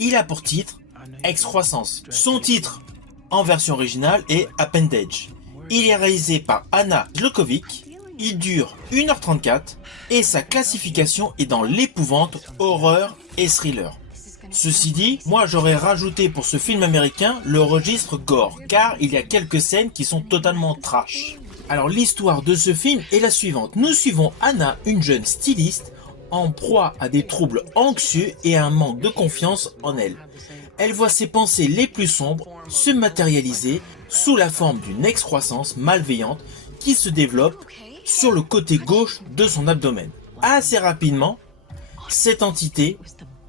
Il a pour titre Excroissance. Son titre en version originale est Appendage. Il est réalisé par Anna Zlokovic. Il dure 1h34 et sa classification est dans l'épouvante, horreur et thriller. Ceci dit, moi j'aurais rajouté pour ce film américain le registre gore, car il y a quelques scènes qui sont totalement trash. Alors l'histoire de ce film est la suivante. Nous suivons Anna, une jeune styliste, en proie à des troubles anxieux et à un manque de confiance en elle. Elle voit ses pensées les plus sombres se matérialiser sous la forme d'une excroissance malveillante qui se développe sur le côté gauche de son abdomen. Assez rapidement, cette entité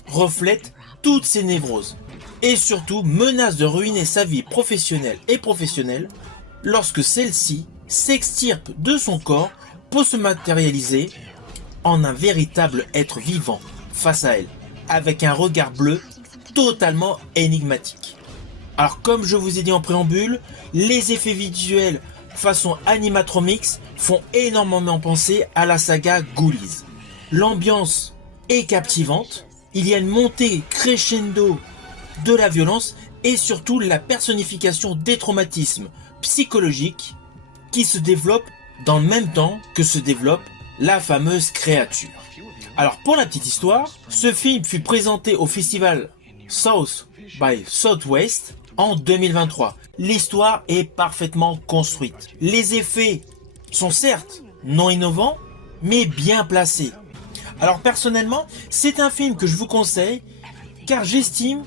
reflète toutes ses névroses et surtout menace de ruiner sa vie professionnelle et professionnelle lorsque celle-ci s'extirpe de son corps pour se matérialiser en un véritable être vivant face à elle, avec un regard bleu totalement énigmatique. Alors comme je vous ai dit en préambule, les effets visuels façon Animatronics font énormément penser à la saga Ghoulies. L'ambiance est captivante, il y a une montée crescendo de la violence et surtout la personnification des traumatismes psychologiques qui se développent dans le même temps que se développe la fameuse créature. Alors pour la petite histoire, ce film fut présenté au festival South by Southwest en 2023. L'histoire est parfaitement construite. Les effets sont certes non innovants, mais bien placés. Alors personnellement, c'est un film que je vous conseille, car j'estime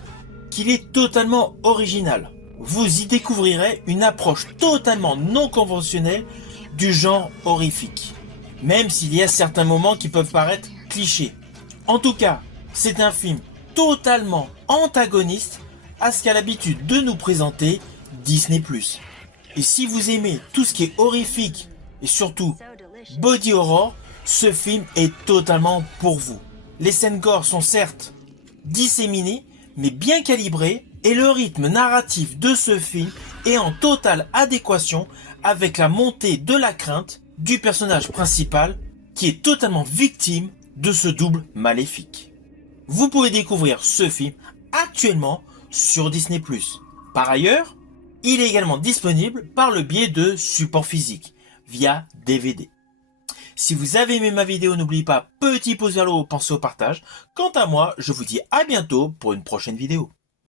qu'il est totalement original. Vous y découvrirez une approche totalement non conventionnelle du genre horrifique, même s'il y a certains moments qui peuvent paraître clichés. En tout cas, c'est un film totalement antagoniste à ce qu'a l'habitude de nous présenter Disney+. Et si vous aimez tout ce qui est horrifique et surtout body horror, ce film est totalement pour vous. Les scènes gore sont certes disséminées, mais bien calibrées, et le rythme narratif de ce film est en totale adéquation avec la montée de la crainte du personnage principal qui est totalement victime de ce double maléfique. Vous pouvez découvrir ce film actuellement sur Disney+. Par ailleurs, il est également disponible par le biais de support physique via DVD. Si vous avez aimé ma vidéo, n'oubliez pas, petit pouce vers le haut, pensez au partage. Quant à moi, je vous dis à bientôt pour une prochaine vidéo.